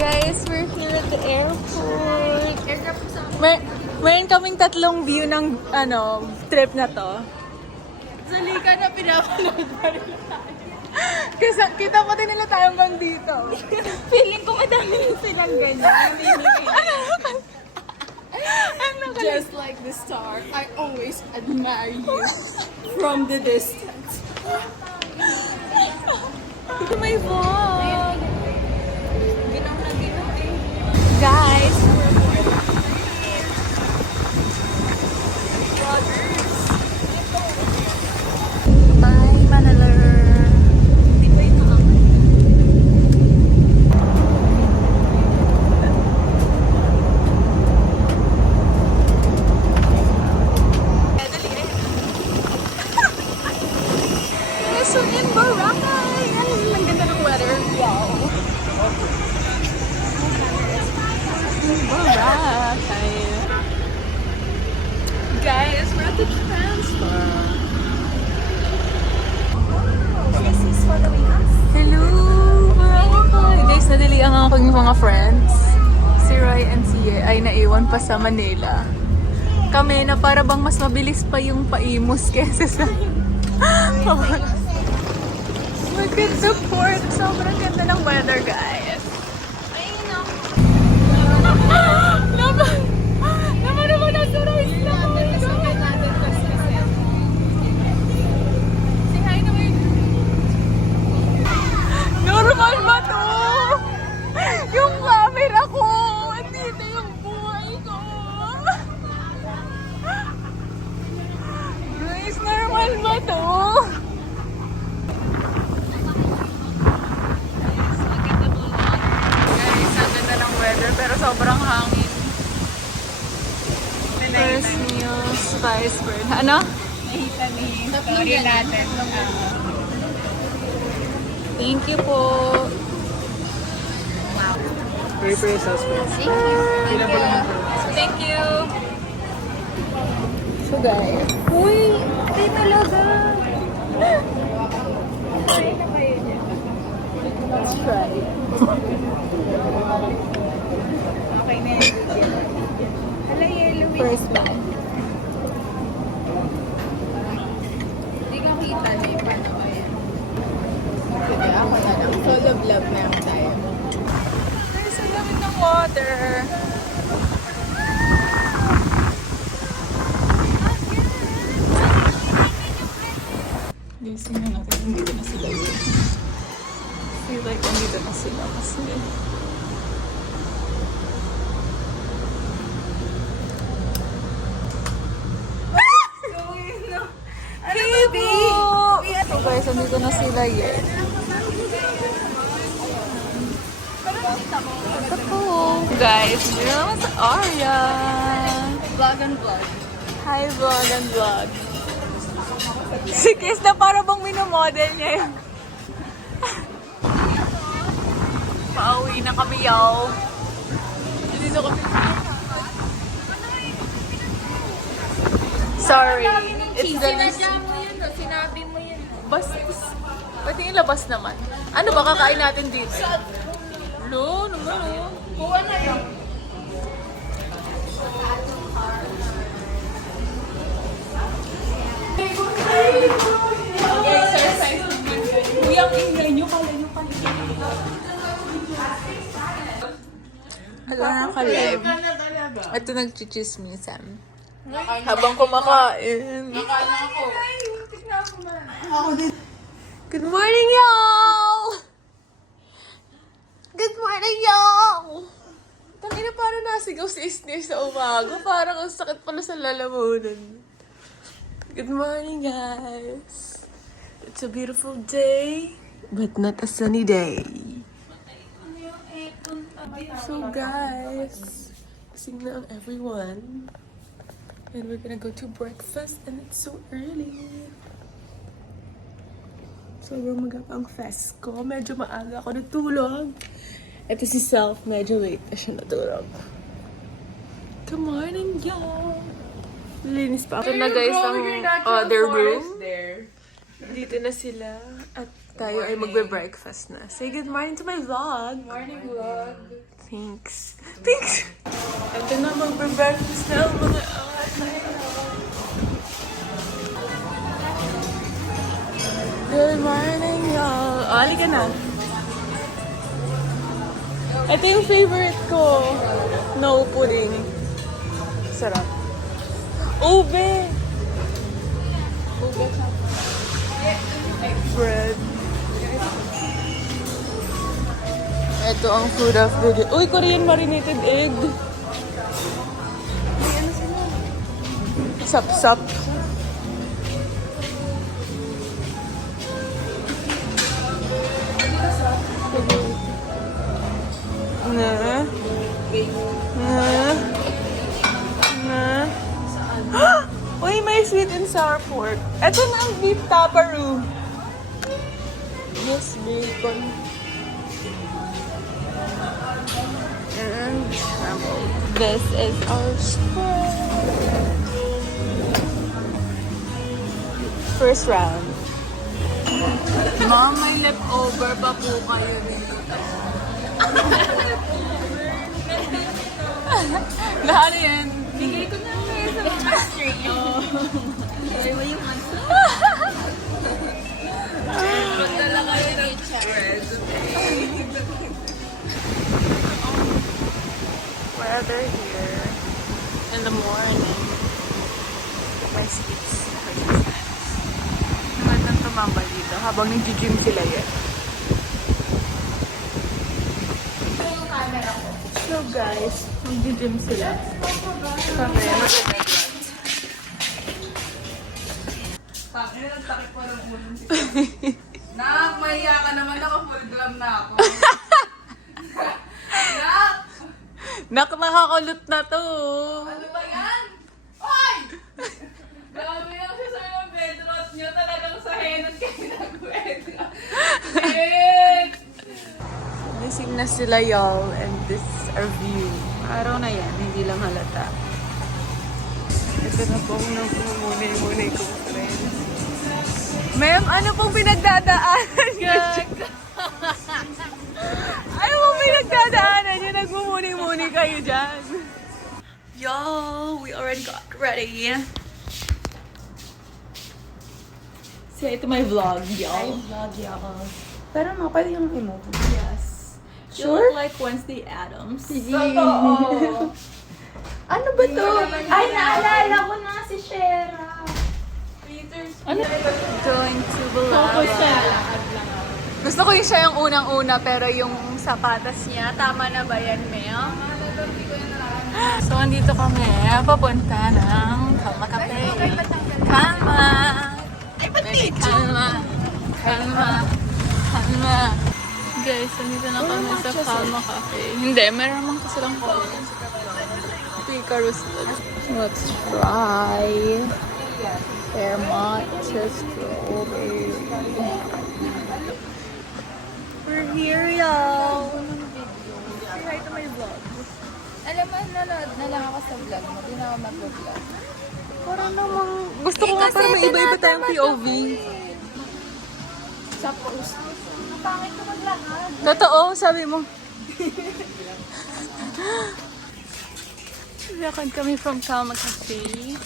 Guys, we're here at the airport. Meron kaming tatlong view ng trip na to. Zalika na pinapanood pa rin tayo. Kasi kita pa din nila tayo hanggang dito. Feeling ko madami rin silang ganyan. Just like the star, I always admire you from the distance. My vlog! Ginaw na eh. Guys, bye Manila. Di ba ito ako? So in Boracay! Ang ganda ng weather. Wow! Boracay. Guys, we're at the transfer. This is following us. Hello, Boracay. Guys, nadalian ang aking mga friends. Si Roy and si Ye ay naiwan pa sa Manila. Kami na para bang mas mabilis pa yung paimos kesa sa... Look at the port. Sobrang ganda ng weather, guys. Naman ang surais na po ito. Say hi naman. Normal ba to? Yung camera ko. Andito yung buhay ko. Guys, normal ba to? Guys, ang ganda ng weather pero sobrang hangin. First meal, spice bird. Ano? Nakita ni story natin. Thank you po. Very sauce po. Thank you. Thank you. So guys. Uy, di talaga. Try na kayo dyan. Let's try. Okay na yun. Hala, yellow. First one. Hindi ka kita na yung paano ko yan. Sige, ako na lang. So, love na lang tayo. Guys, ang lamig ng water. Gising na natin. Nandito na sila yun. Feel like nandito na sila kasi. Baby! So guys, nandito na sila yun. Ito po. Guys, nandito naman sa Aria. Vlog and vlog. Hi, vlog and vlog. Si Kiss na para bang minomodel niya yun. Pauwi na kami, yaw. Dito kami. Sorry. It's the least. Sinabi mo yun. Bas, pati yung labas naman. Ano ba kakain natin dito? Lo, naman oh. Kuha na yun. Exercise naman kayo. Uy, ang ingay nyo. Kala nyo kanina. Hala na ka-live. Ito nag-chichismisan. Habang kumakain. Akala ko. Good morning, y'all! Good morning, y'all! Tangina, parang nasigaw si Isnir sa umaga. Parang ang sakit pala sa lalamunan. Good morning, guys. It's a beautiful day, but not a sunny day. So, guys, gising na ang everyone. And we're gonna go to breakfast, and it's so early. Sobrang magapang fest ko. Medyo maaga ako natulog. Ito si Self, medyo late na siya natulog. Good morning, y'all! Linis pa. Ito na guys ang other room. Dito na sila. At tayo ay magbe-breakfast na. Say good morning to my vlog. Morning vlog. Thanks. Thanks! Ito na, magbe-breakfast na ang mga angat na yun. Good morning, y'all. O, halika na. Ito yung favorite ko. No pudding. Sarap. Ube! Ube sa Bread. Ito ang food of the day. Uy, Korean marinated egg. Ay, ano sila? Sap-sap. Na. Na. Na. Uy, may sweet and sour pork. Ito na ang beef taparu. Yes, bacon. And scrambled. This is our spread. First round. Mom, may leftover pa po kayo dito. Lahat yan. Bigay ko na kayo sa mga street nyo. Bigay mo yung ano. Magdala kayo ng spread. Weather here in the morning. My sweets. Magandang tumambay dito habang nag-gym sila yun. So guys, nag-gym sila. Kami, mag-regret. Bakit nagtakip pa ng ulo si Nak, mahiya ka naman. Naka-full glam na ako. Nak! Nak, nakakulot na to. Ano ba yan? Oy! Grabe lang siya sa mga bedrot niyo. Talagang sa henot kayo nag-bedrot. Shit! Gising na sila y'all and this is our view. Araw na yan, hindi lang halata. Ito na po ang nagmumuni-muni kong friends. Ma'am, ano pong pinagdadaanan niyo? Ano pong pinagdadaanan niyo? Nagmumuni-muni kayo dyan. Yo, we already got ready. Say ito my vlog, y'all. Vlog ako. Pero mga pwede yung remove. Yes. You Sure? look like Wednesday Addams. Totoo. Ano ba to? Ay, naalala ko na si Shera. Ano? Going to Balaba. Gusto ko yung siya yung unang-una, pero yung sapatas niya, tama na ba yan, Mel? So, andito kami, papunta ng Kalma Cafe. Kalma! Baby, Kalma! Kalma! Kalma! Guys, andito na kami sa Kalma Cafe. Hindi, meron naman kasi lang coffee. Picarus. Let's try Fairmont strawberry. We're here, y'all. Say hi to my vlog. Alam mo, nanood na lang ako sa vlog mo. Di na ako mag-vlog. Parang namang gusto ko nga kasi parang may iba-iba tayong tinatamad POV. Sa post. Pangit ko maglakad. Totoo, sabi mo. Lakad kami from Kalma Cafe.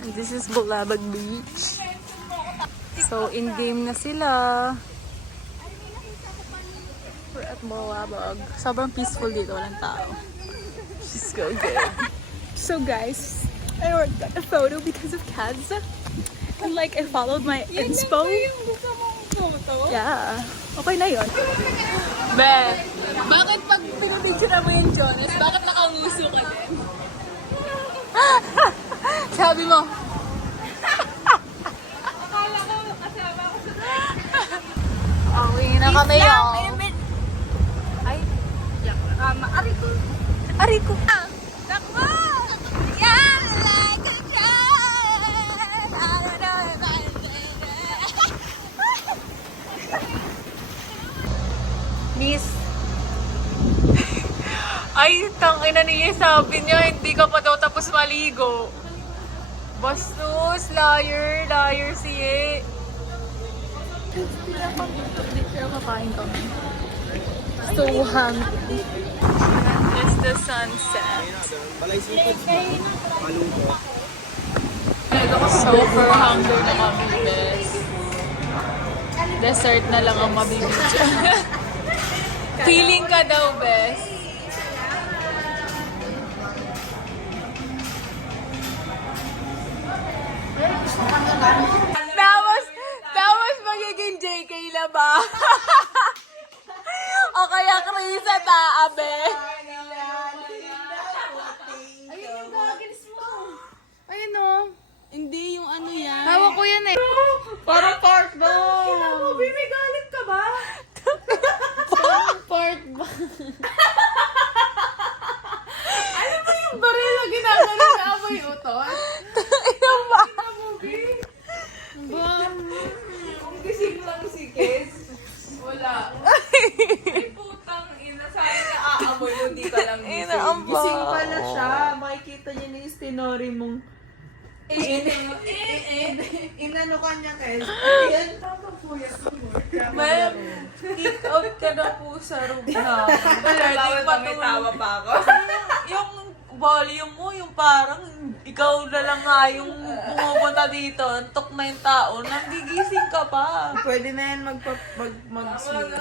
And this is Bulabag Beach. So, in-game na sila. We're at Bulabag. Sobrang peaceful dito, walang tao. Just go good. So guys, I already got a photo because of Kads. And like, I followed my inspo. Yeah. Okay na yun. Beth, bakit pag pinapicture mo yung Jonas, bakit nakanguso ka din? Sabi mo. Akala ko, kasama ako sa Uwi na kami y'all. Ay, Ariko. Ariko. Takbo! Yan! Like a Miss. Ay, tangina niya, sabi niya, hindi ka pa daw tapos maligo. Bastos, liar, liar siya. Pero kakain kami. So hungry. It's the sunset. Super hungry na kami, bes. Dessert na lang ang mabibidyo. Feeling ka daw, bes. Tapos magiging JK na ba? O kaya Chris at Aabe? Ayun yung goggles mo. Ayun o. Hindi yung ano yan. Hawak ko yan eh. Parang part ba? May galit ka ba? Part ba? Ano ba yung baril na ginagano na amoy utot? Ino ba? Kung gising lang si Kes, wala. Ay, putang ina. Sayang na aamoy mo, di ka lang gising. Ina, ang Gising pala siya. Makikita niya na yung stinori mong inano ka niya, Kes. Ayan. Ma'am, kick out ka na po sa room na. Bawal pa may tawa pa ako. Yung volume mo, yung parang ikaw na lang nga yung pumupunta dito. Antok na yung tao. Nagigising ka pa. Pwede na yan mag-sleep.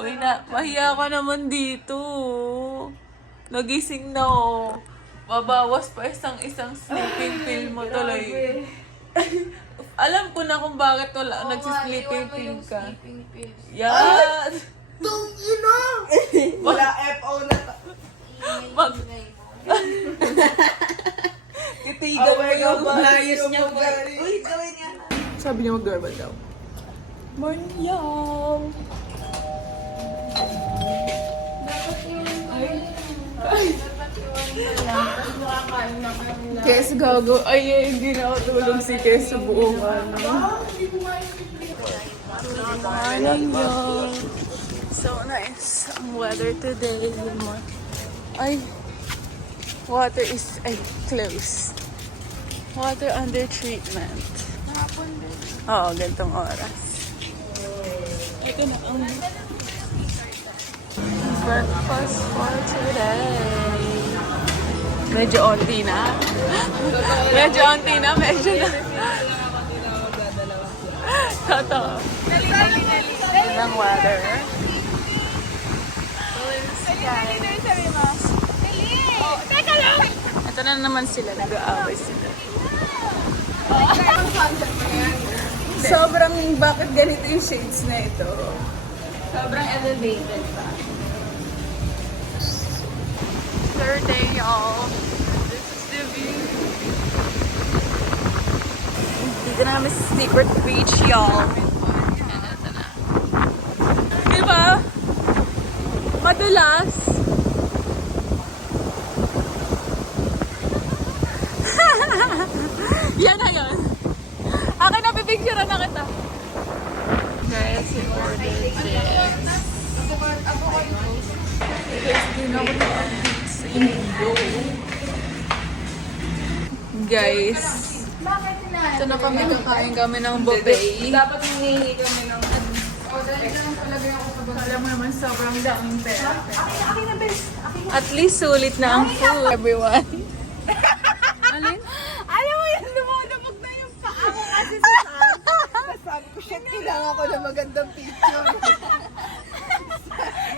Uy, mahiya ka naman dito. Nagising na oh. Babawas pa isang sleeping pill mo tuloy. Alam ko na kung bakit wala nagsisleeping pill ka. Yan! Wala FO na. Mag... Titigan mo yung bias niya. Uy, gawin niya. Sabi niya mag-garble daw. Morning, y'all! Kes, gago. Ay, hindi na ako tulog si Kes sa buong ano. Morning, y'all! So nice ang weather today. Ay, water is close. Water under treatment. Oo, gantong oras. Ito na ang breakfast for today. Medyo onti na. Medyo onti na, medyo na. Totoo. Yan ang weather. Ito na naman sila, nag-aaway sila. Sobrang bakit ganito yung shades na ito? Sobrang elevated pa. Third day, y'all. This is the view. Dito na kami sa Secret Beach, y'all. Ito na. Diba? Madulas. Yan na yun. Akin na, pipicturean na kita. Guys, we ordered this. Guys, ito na kami, kakain kami ng buffet. Dapat hinihingi kami ng alam mo naman sobrang daming pera. At least sulit na ang food, everyone. Alin? Alam mo yan, lumulubog na yung paa ko kasi sa saan. Sabi ko, shit, kailangan ko na magandang picture.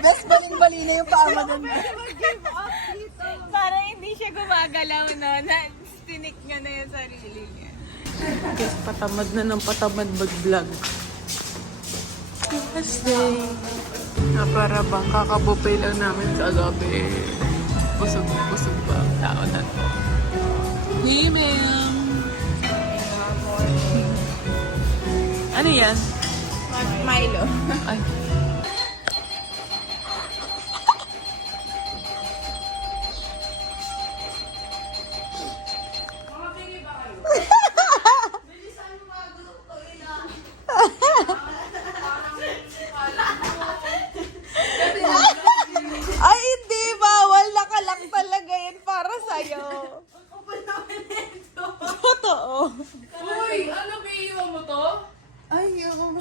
Best baling-bali na yung paa maganda. Parang hindi siya gumagalaw, no? Stinik niya na yung sarili niya. Guys, patamad na ng patamad mag-vlog. Last day. Para bang kakabupay lang namin sa gabi. Busog ba ang tao na to? Hey, ma'am! Ano yan? Milo. Ay. Ay, hindi! Bawal! Nakalak talaga yan para sa'yo. Totoo. Uy, ano ba mo to? Ay, yung...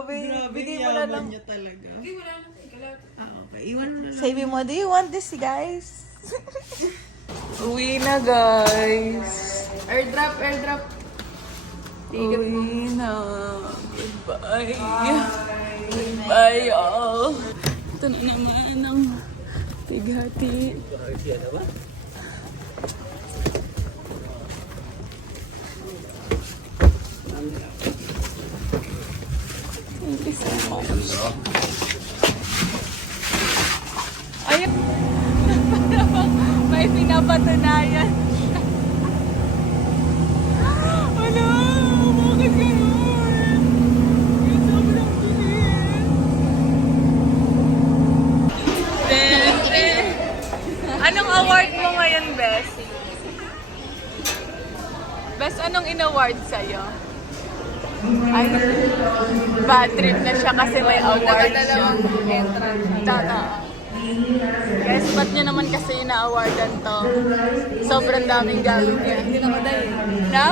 Grabe. Bigay mo na lang. niya talaga. Hindi, wala na. Ikalat. Okay, iwan mo na lang. Sabi mo, do you want this, guys? Uwi na, guys. Airdrop, airdrop. Uwi na. Goodbye. Goodbye, all. Ito na naman ang tighati. Thank you so much. Ayun. May pinapatunayan. Ano? Bakit ganun? Yung sobrang bilis. Bebe. Anong award mo ngayon, Bes? Bes, anong in-award sa'yo? Ay, bad trip na siya kasi may award siya. Nakadalawang entrance. Tata. Guys, ba't nyo naman kasi ina-awardan to? Sobrang daming gamit niya. Hindi na madali. No?